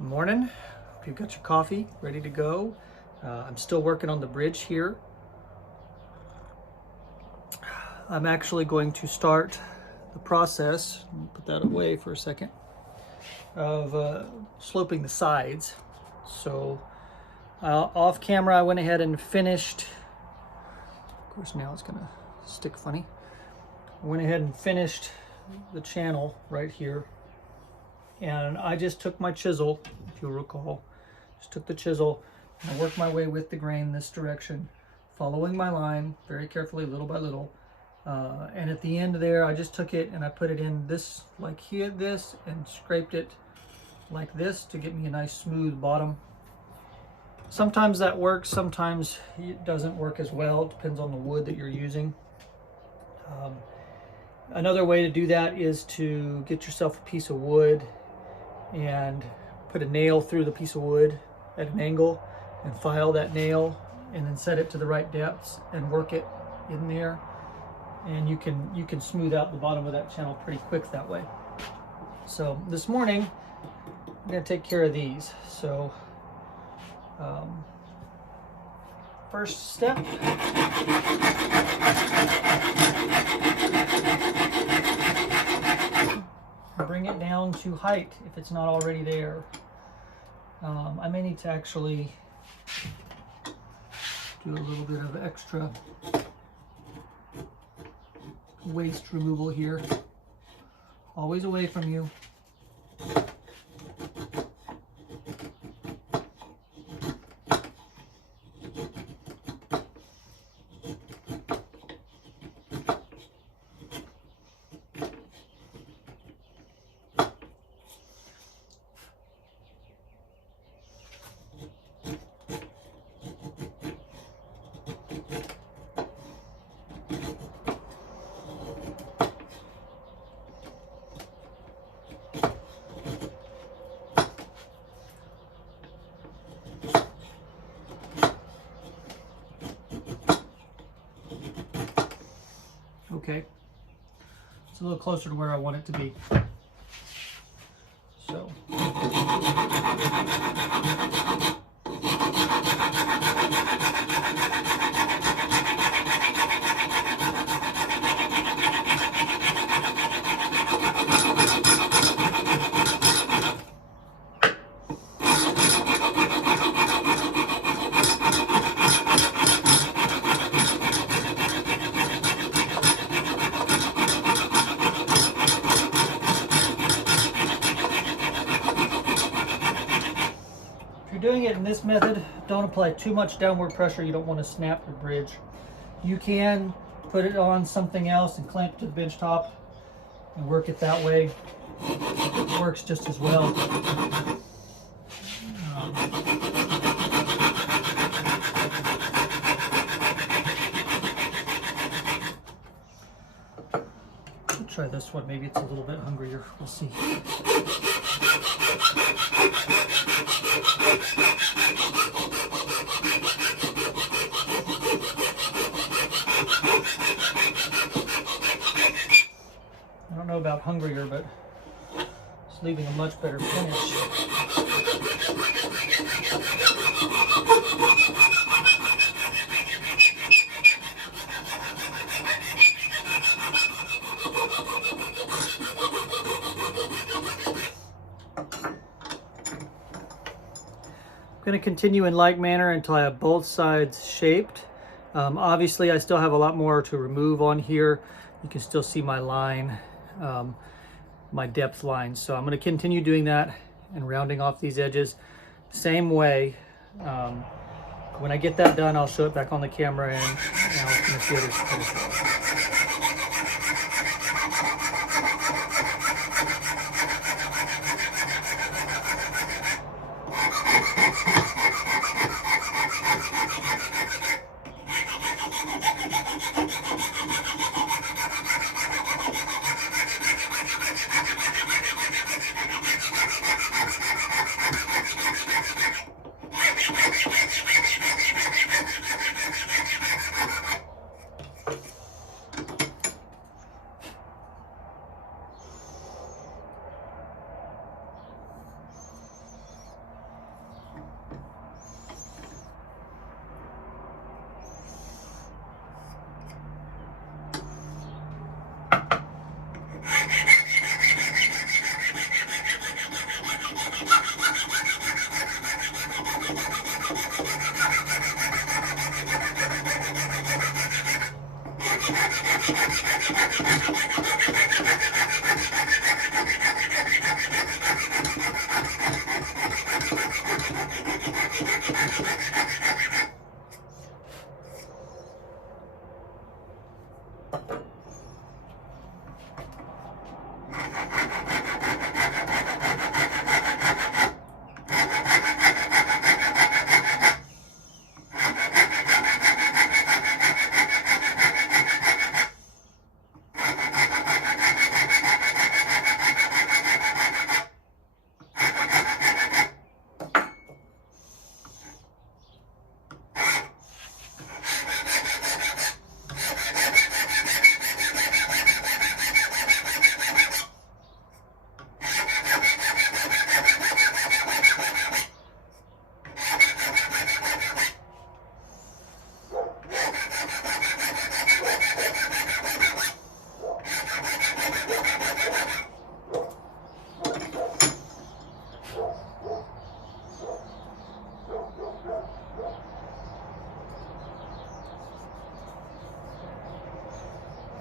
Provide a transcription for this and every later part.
Morning. Hope you've got your coffee ready to go. I'm still working on the bridge here. I'm actually going to start the process, put that away for a second, of sloping the sides. So off camera I went ahead and finished, of course now it's gonna stick funny. I went ahead and finished the channel right here. And I just took my chisel, if you'll recall, just took the chisel and I worked my way with the grain this direction, following my line very carefully, little by little. And at the end there, I just took it and I put it in this, like here, this, and scraped it like this to get me a nice smooth bottom. Sometimes that works, sometimes it doesn't work as well. It depends on the wood that you're using. Another way to do that is to get yourself a piece of wood and put a nail through the piece of wood at an angle and file that nail and then set it to the right depths and work it in there, and you can smooth out the bottom of that channel pretty quick that way. So this morning I'm going to take care of these. So first step, bring it down to height if it's not already there. I may need to actually do a little bit of extra waste removal here. Always away from you. Okay, it's a little closer to where I want it to be. So doing it in this method, don't apply too much downward pressure. You don't want to snap your bridge. You can put it on something else and clamp it to the bench top and work it that way. It works just as well. I'll try this one. Maybe it's a little bit hungrier. We'll see. I don't know about hungrier, but it's leaving a much better finish. I'm going to continue in like manner until I have both sides shaped. Obviously I still have a lot more to remove on here. You can still see my line, my depth line. So I'm going to continue doing that and rounding off these edges. Same way. When I get that done, I'll show it back on the camera and I'll finish the other side.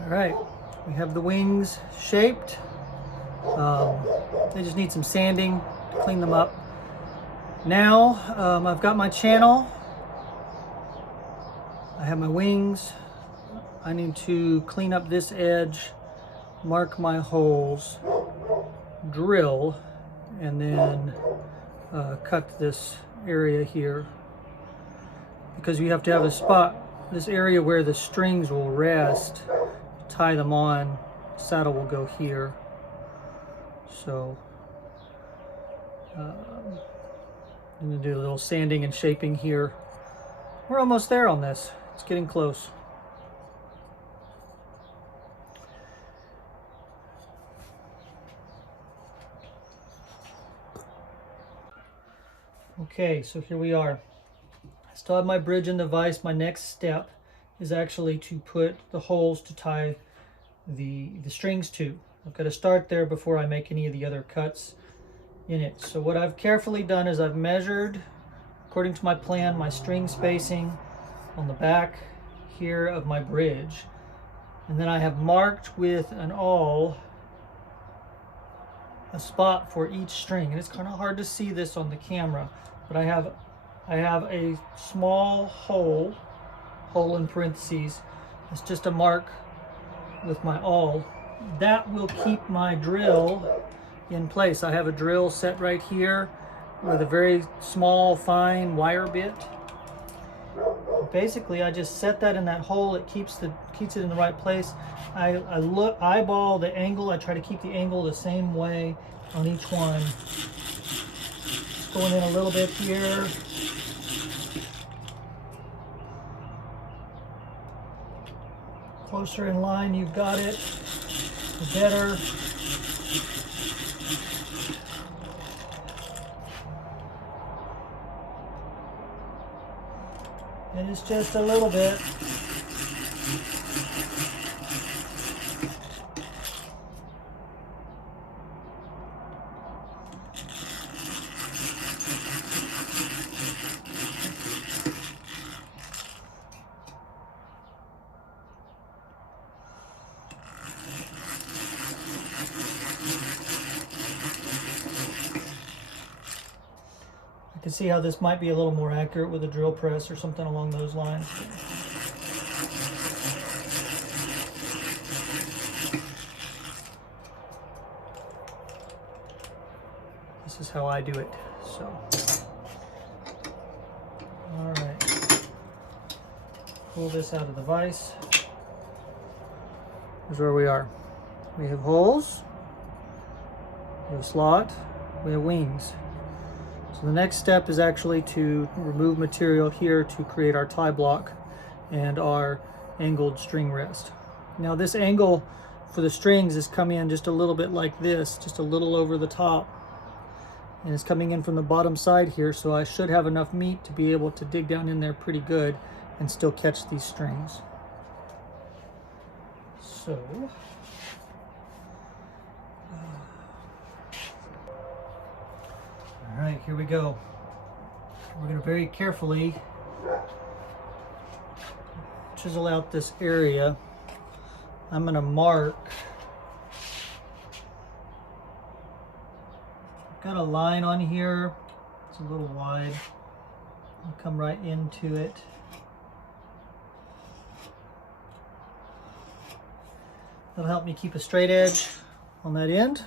All right, we have the wings shaped. They just need some sanding to clean them up. Now I've got my channel. I have my wings. I need to clean up this edge, mark my holes, drill, and then cut this area here, because you have to have a spot, this area where the strings will rest. Tie them on, saddle will go here. So I'm going to do a little sanding and shaping here. We're almost there on this. It's getting close. Okay, so here we are. I still have my bridge in the vise. My next step is actually to put the holes to tie the strings to. I've got to start there before I make any of the other cuts in it. So what I've carefully done is I've measured, according to my plan, my string spacing on the back here of my bridge. And then I have marked with an awl a spot for each string. And it's kind of hard to see this on the camera, but I have a small hole in parentheses. It's just a mark with my awl. That will keep my drill in place. I have a drill set right here with a very small, fine wire bit. Basically, I just set that in that hole. It keeps it in the right place. I eyeball the angle. I try to keep the angle the same way on each one. Just going in a little bit here. Closer in line you've got it, the better. And it's just a little bit. I can see how this might be a little more accurate with a drill press or something along those lines. This is how I do it. So, all right, pull this out of the vise. Here's where we are. We have holes, we have a slot, we have wings. So the next step is actually to remove material here to create our tie block and our angled string rest. Now this angle for the strings is coming in just a little bit like this, just a little over the top. And it's coming in from the bottom side here, so I should have enough meat to be able to dig down in there pretty good and still catch these strings. So, all right, here we go. We're going to very carefully chisel out this area I'm going to mark. I've got a line on here. It's a little wide. I'll come right into it. That'll help me keep a straight edge on that end.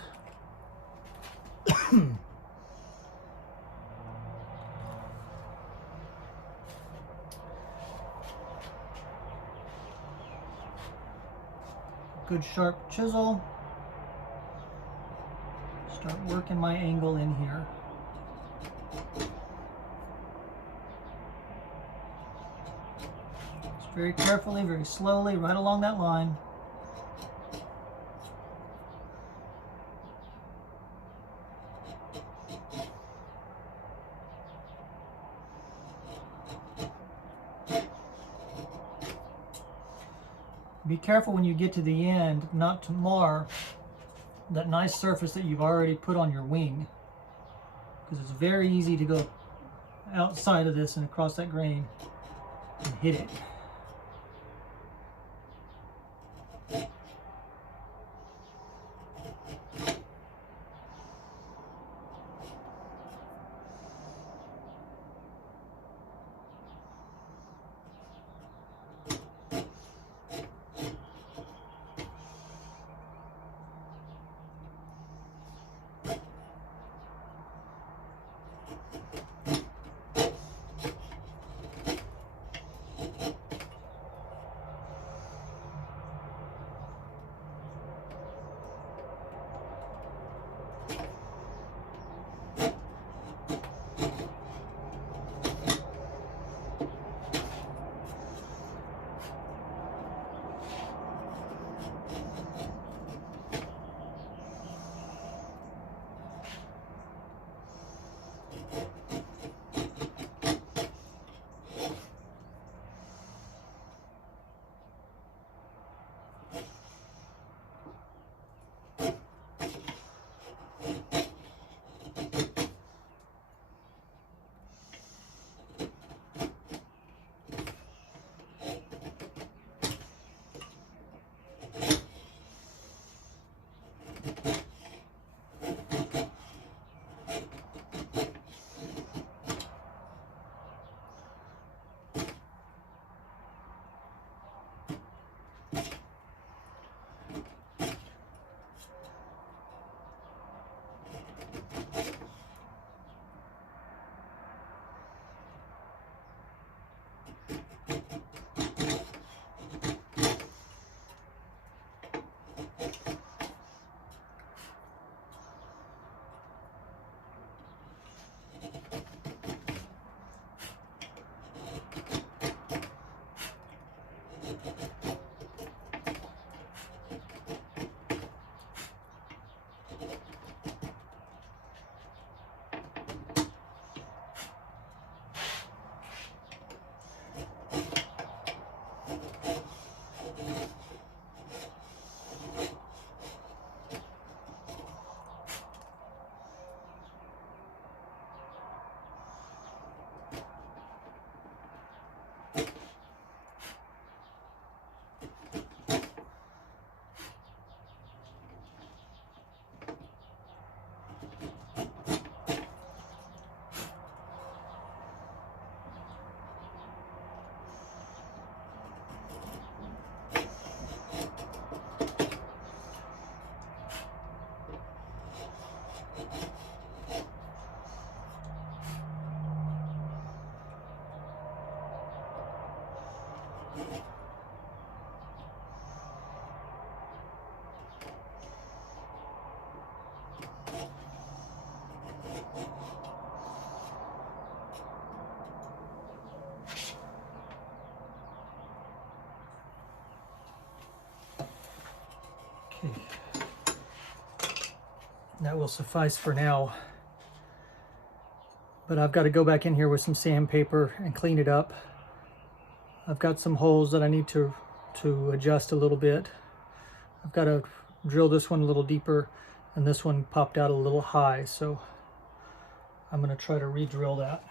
Good sharp chisel. Start working my angle in here. Just very carefully, very slowly, right along that line. Be careful when you get to the end not to mar that nice surface that you've already put on your wing, because it's very easy to go outside of this and across that grain and hit it. Okay. That will suffice for now. But I've got to go back in here with some sandpaper and clean it up. I've got some holes that I need to adjust a little bit. I've got to drill this one a little deeper, and this one popped out a little high, so I'm going to try to re-drill that.